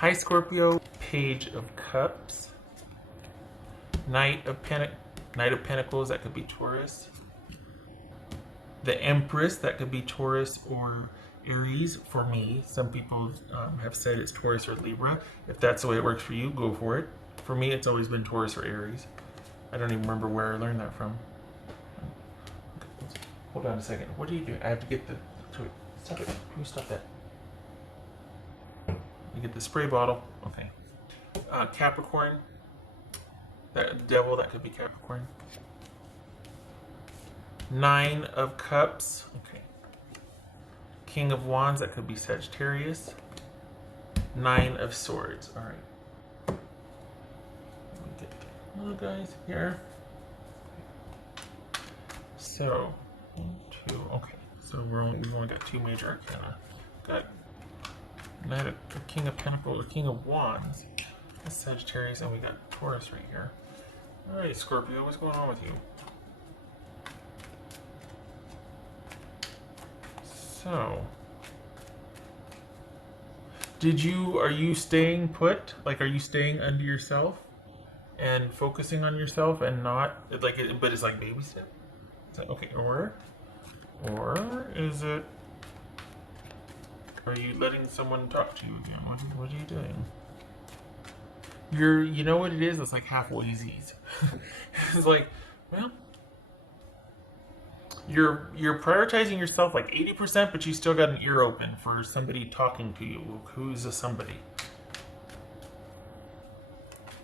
Hi Scorpio, Page of Cups, Knight of Pentacles, that could be Taurus. The Empress, that could be Taurus or Aries. For me, some people have said it's Taurus or Libra. If that's the way it works for you, go for it. For me, it's always been Taurus or Aries. I don't even remember where I learned that from. Hold on a second. What are you doing? I have to get the... Stop it. Can you stop that? You get the spray bottle. Okay. Capricorn. That Devil, that could be Capricorn. Nine of Cups. Okay. King of Wands, that could be Sagittarius. Nine of Swords. All right. Let me get the little guys here. So, 1, 2. Okay. So we've only got 2 major arcana. Got Knight of King of Pentacles or King of Wands. That's Sagittarius, and we got Taurus right here. All right, Scorpio, what's going on with you? So, are you staying put? Like, are you staying under yourself and focusing on yourself and not, like, but it's like baby step? It's like, okay, or is it, are you letting someone talk to you again? What are you doing? You know what it is? It's like halfwaysies. It's like, well, you're prioritizing yourself like 80%, but you still got an ear open for somebody talking to you. Who's a somebody?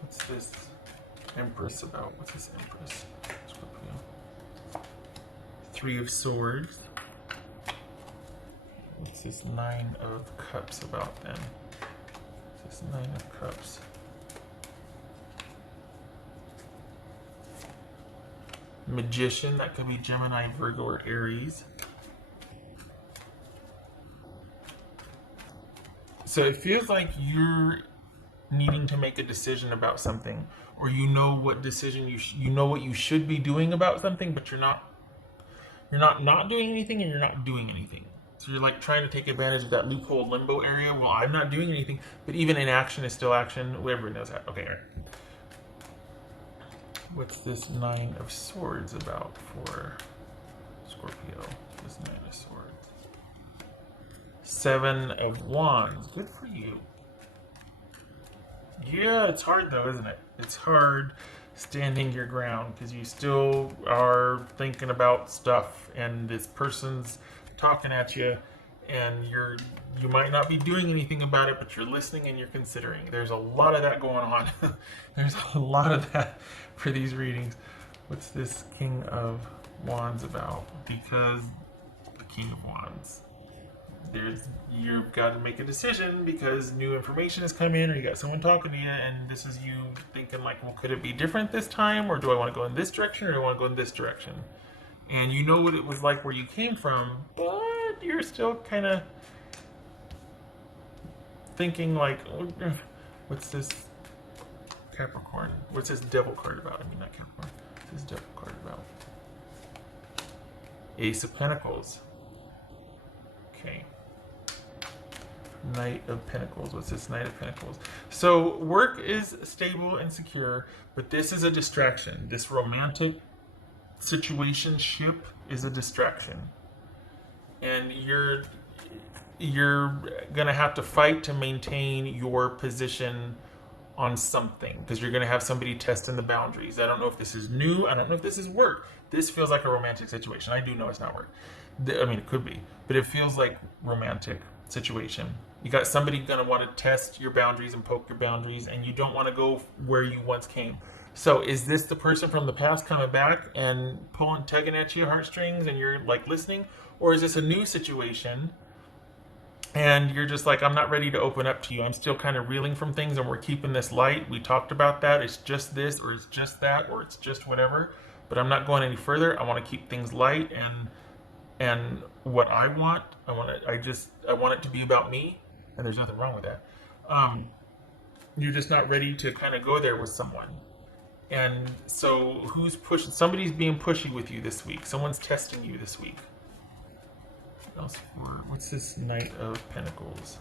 What's this Empress about? What's this Empress? Scorpio. 3 of Swords. What's this 9 of Cups about then? What's this 9 of Cups? Magician, that could be Gemini, Virgo, or Aries. So it feels like you're needing to make a decision about something, or you know what decision you know what you should be doing about something, but you're not doing anything, and you're not doing anything. So you're like trying to take advantage of that loophole limbo area. Well, I'm not doing anything, but even inaction is still action. Everybody knows that. Okay. What's this 9 of Swords about for Scorpio? This 9 of Swords. 7 of Wands. Good for you. Yeah, it's hard though, isn't it? It's hard standing your ground because you still are thinking about stuff, and this person's talking at you, and you might not be doing anything about it, but you're listening and you're considering. There's a lot of that going on. There's a lot of that for these readings. What's this King of Wands about? Because the King of Wands, you've got to make a decision because new information has come in, or you got someone talking to you, and this is you thinking like, well, could it be different this time, or do I want to go in this direction, or do I want to go in this direction? And you know what it was like where you came from, but you're still kind of thinking like, what's this Capricorn? What's this Devil card about? I mean, not Capricorn. What's this Devil card about? Ace of Pentacles. Okay. Knight of Pentacles. What's this Knight of Pentacles? So work is stable and secure, but this is a distraction. This romantic situationship is a distraction, and you're gonna have to fight to maintain your position on something, because you're gonna have somebody testing the boundaries. I don't know if this is new. I don't know if this is work. This feels like a romantic situation. I do know it's not work. I mean, it could be, but it feels like romantic situation. You got somebody gonna want to test your boundaries and poke your boundaries, and you don't want to go where you once came. So is this the person from the past coming back and tugging at your heartstrings, and you're like listening? Or is this a new situation and you're just like, I'm not ready to open up to you. I'm still kind of reeling from things, and we're keeping this light. We talked about that. It's just this, or it's just that, or it's just whatever. But I'm not going any further. I want to keep things light, and what I want it to be about me, and there's nothing wrong with that. You're just not ready to kind of go there with someone. And so who's pushing? Somebody's being pushy with you this week. Someone's testing you this week. What else for? What's this Knight of Pentacles?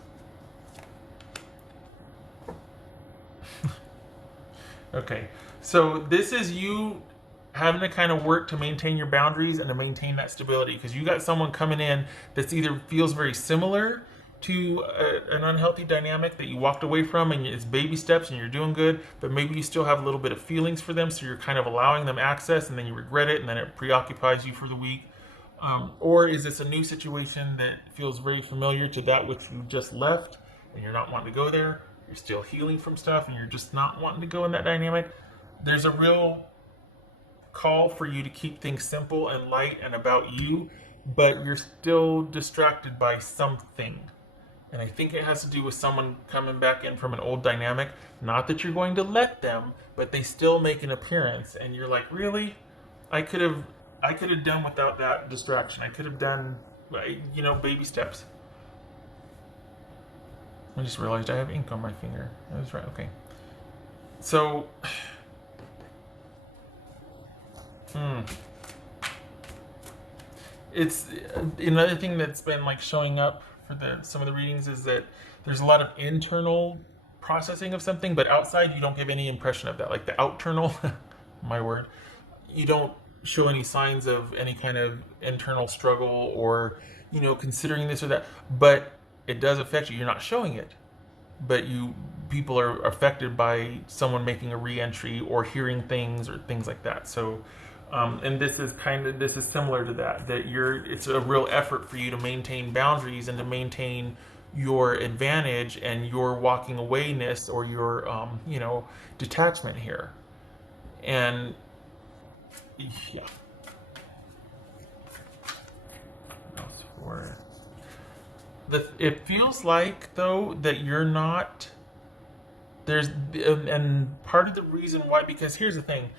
Okay. So this is you having to kind of work to maintain your boundaries and to maintain that stability because you got someone coming in that's either feels very similar to an unhealthy dynamic that you walked away from and it's baby steps and you're doing good, but maybe you still have a little bit of feelings for them, so you're kind of allowing them access and then you regret it and then it preoccupies you for the week. Or is this a new situation that feels very familiar to that which you just left and you're not wanting to go there? You're still healing from stuff and you're just not wanting to go in that dynamic. There's a real call for you to keep things simple and light and about you, but you're still distracted by something. And I think it has to do with someone coming back in from an old dynamic. Not that you're going to let them, but they still make an appearance, and you're like, really? I could have, I could have done without that distraction. I could have done, baby steps. I just realized I have ink on my finger. I was right. Okay. So, it's another thing that's been like showing up for some of the readings is that there's a lot of internal processing of something, but outside you don't give any impression of that. Like the outernal, my word, you don't show any signs of any kind of internal struggle or considering this or that. But it does affect you. You're not showing it, but people are affected by someone making a re-entry or hearing things or things like that. So and this is similar to that it's a real effort for you to maintain boundaries and to maintain your advantage and your walking awayness or your detachment here. And yeah, else for it feels like though that you're not there's and part of the reason why, because here's the thing,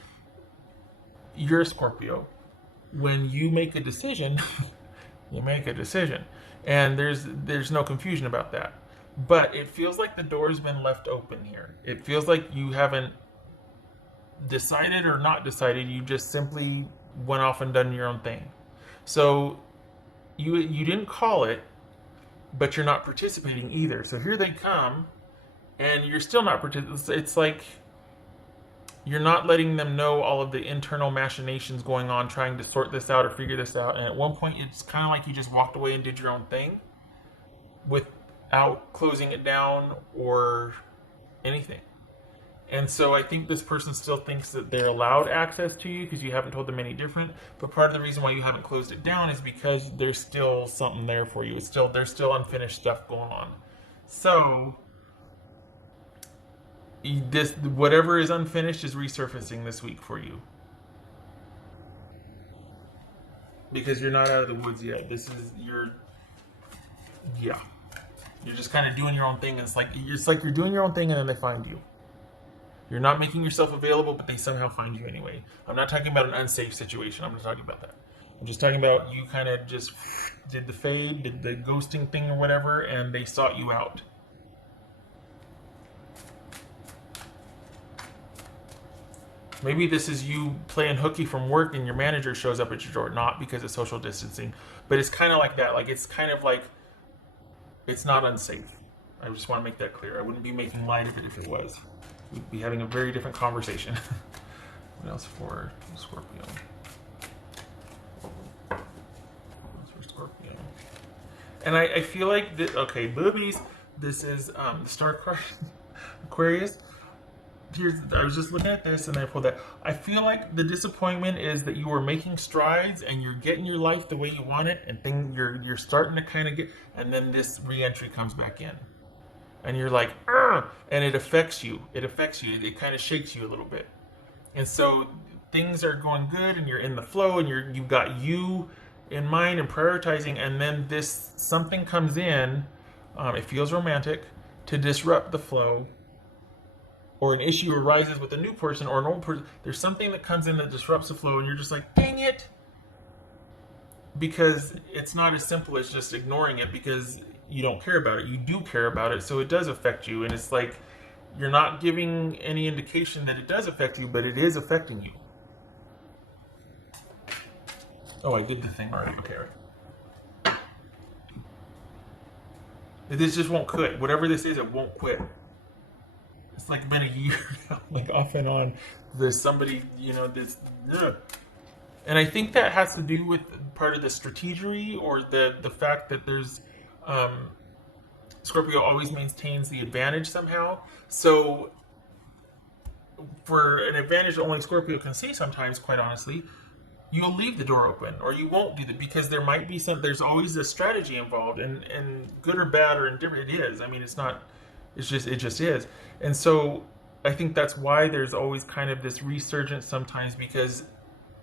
you're a Scorpio. When you make a decision, you make a decision, and there's no confusion about that. But it feels like the door's been left open here. It feels like you haven't decided or not decided. You just simply went off and done your own thing. So you didn't call it, but you're not participating either. So here they come, and you're still not participating. It's like you're not letting them know all of the internal machinations going on, trying to sort this out or figure this out. And at one point, it's kind of like you just walked away and did your own thing without closing it down or anything. And so I think this person still thinks that they're allowed access to you because you haven't told them any different. But part of the reason why you haven't closed it down is because there's still something there for you. There's still unfinished stuff going on. So this whatever is unfinished is resurfacing this week for you because you're not out of the woods yet. Yeah, you're just kind of doing your own thing. And it's like you're doing your own thing and then they find you. You're not making yourself available, but they somehow find you anyway. I'm not talking about an unsafe situation. I'm not talking about that. I'm just talking about you kind of just did the fade, did the ghosting thing or whatever, and they sought you out. Maybe this is you playing hooky from work and your manager shows up at your door, not because of social distancing, but it's kind of like that. Like it's kind of like it's not unsafe. I just want to make that clear. I wouldn't be making light of it if it was. We'd be having a very different conversation. What else for Scorpio? What else for Scorpio? And I feel like okay, boobies. This is the star card, Aquarius. I was just looking at this and I pulled that. I feel like the disappointment is that you were making strides and you're getting your life the way you want it, and you're starting to kind of get, and then this re-entry comes back in, and you're like, "Ugh," and it affects you. It affects you. It kind of shakes you a little bit, and so things are going good and you're in the flow and you've got you in mind and prioritizing, and then this something comes in. It feels romantic to disrupt the flow, or an issue arises with a new person or an old person. There's something that comes in that disrupts the flow, and you're just like, dang it, because it's not as simple as just ignoring it because you don't care about it. You do care about it, so it does affect you, and it's like you're not giving any indication that it does affect you, but it is affecting you. Oh, I did the thing already. Okay, right. This just won't quit. Whatever this is, it won't quit. It's like been a year now, like off and on. There's somebody, this. Ugh. And I think that has to do with part of the strategery or the fact that there's um, Scorpio always maintains the advantage somehow. So for an advantage that only Scorpio can see sometimes, quite honestly, you'll leave the door open or you won't do that because there might be there's always a strategy involved, and good or bad or indifferent it is. I mean, it's not, it just is. And so I think that's why there's always kind of this resurgence sometimes, because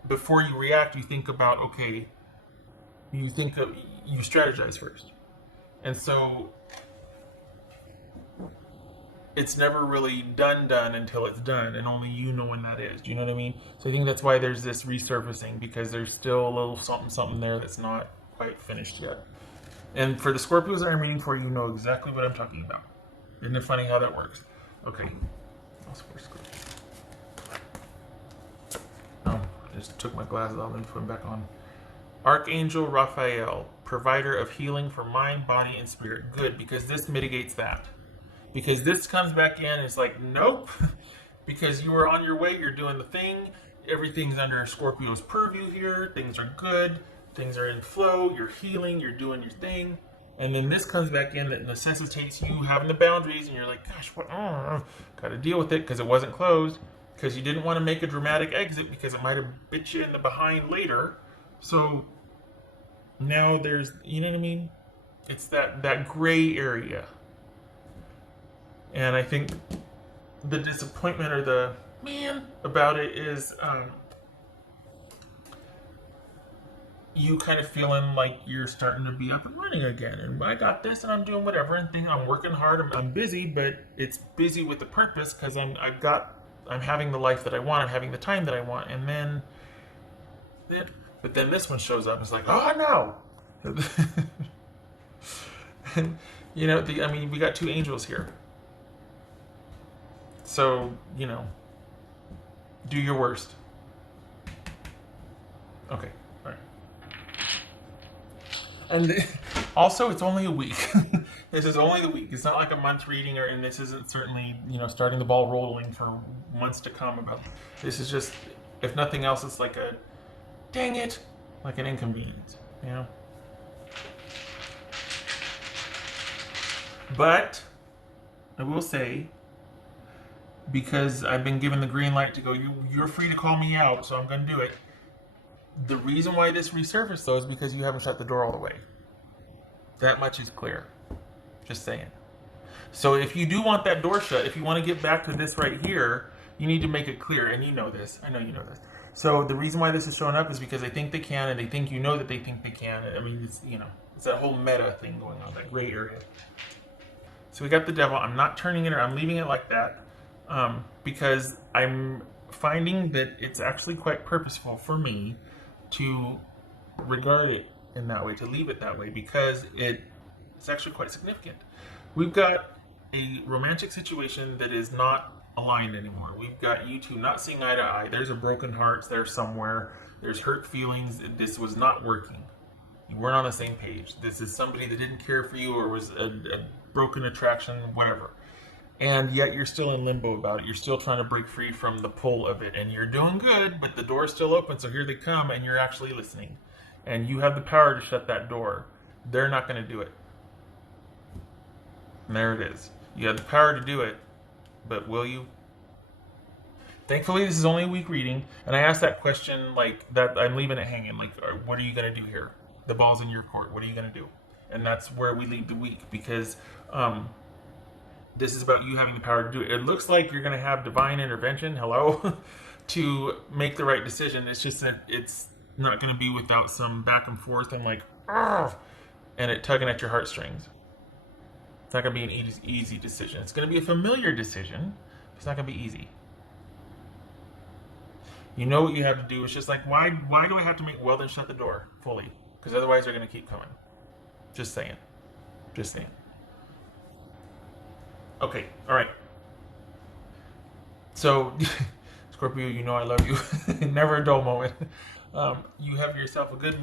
before you react, you think about, okay, you strategize first. And so it's never really done until it's done, and only you know when that is. Do you know what I mean? So I think that's why there's this resurfacing, because there's still a little something there that's not quite finished yet. And for the Scorpios that I'm reading for, you know exactly what I'm talking about. Isn't it funny how that works? Okay. Oh, I just took my glasses off and put them back on. Archangel Raphael, provider of healing for mind, body, and spirit. Good, because this mitigates that. Because this comes back in and it's like, nope. Because you were on your way, you're doing the thing. Everything's under Scorpio's purview here. Things are good. Things are in flow. You're healing. You're doing your thing. And then this comes back in that necessitates you having the boundaries. And you're like, gosh, what? Got to deal with it because it wasn't closed. Because you didn't want to make a dramatic exit because it might have bit you in the behind later. So now there's, you know what I mean? It's that gray area. And I think the disappointment or the man about it is you kind of feeling like you're starting to be up and running again. And I got this and I'm doing whatever and I'm working hard. I'm busy, but it's busy with a purpose because I'm having the life that I want. I'm having the time that I want. And then but then this one shows up. It's like, oh no. And, we got two angels here. So, do your worst. Okay, all right. And also, it's only a week. This is only the week. It's not like a month reading, and this isn't certainly, starting the ball rolling for months to come. About this is just, if nothing else, it's like a, dang it, like an inconvenience, But I will say, because I've been given the green light to go, you're free to call me out, so I'm going to do it. The reason why this resurfaced, though, is because you haven't shut the door all the way. That much is clear. Just saying. So if you do want that door shut, if you want to get back to this right here, you need to make it clear, and you know this. I know you know this. So the reason why this is showing up is because they think they can, and they think you know that they think they can. I mean, it's that whole meta thing going on, that gray area. So we got the devil. I'm not turning it, or I'm leaving it like that. Because I'm finding that it's actually quite purposeful for me to regard it in that way, to leave it that way, because it's actually quite significant. We've got a romantic situation that is not aligned anymore. We've got you two not seeing eye to eye. There's a broken heart there somewhere. There's hurt feelings. This was not working. You weren't on the same page. This is somebody that didn't care for you or was a broken attraction, whatever. And yet you're still in limbo about it. You're still trying to break free from the pull of it. And you're doing good, but the door's still open, so here they come, and you're actually listening. And you have the power to shut that door. They're not going to do it. And there it is. You have the power to do it, but will you? Thankfully, this is only a week reading, and I asked that question like that. I'm leaving it hanging. Like, what are you going to do here? The ball's in your court. What are you going to do? And that's where we leave the week, because this is about you having the power to do it. It looks like you're going to have divine intervention, to make the right decision. It's just that it's not going to be without some back and forth and and it tugging at your heartstrings. It's not going to be an easy decision. It's going to be a familiar decision. It's not going to be easy. You know what you have to do. It's just like, why do I have to make, well, then shut the door fully? Because otherwise they're going to keep coming. Just saying. Okay, all right. So, Scorpio, I love you. Never a dull moment. You have yourself a good week.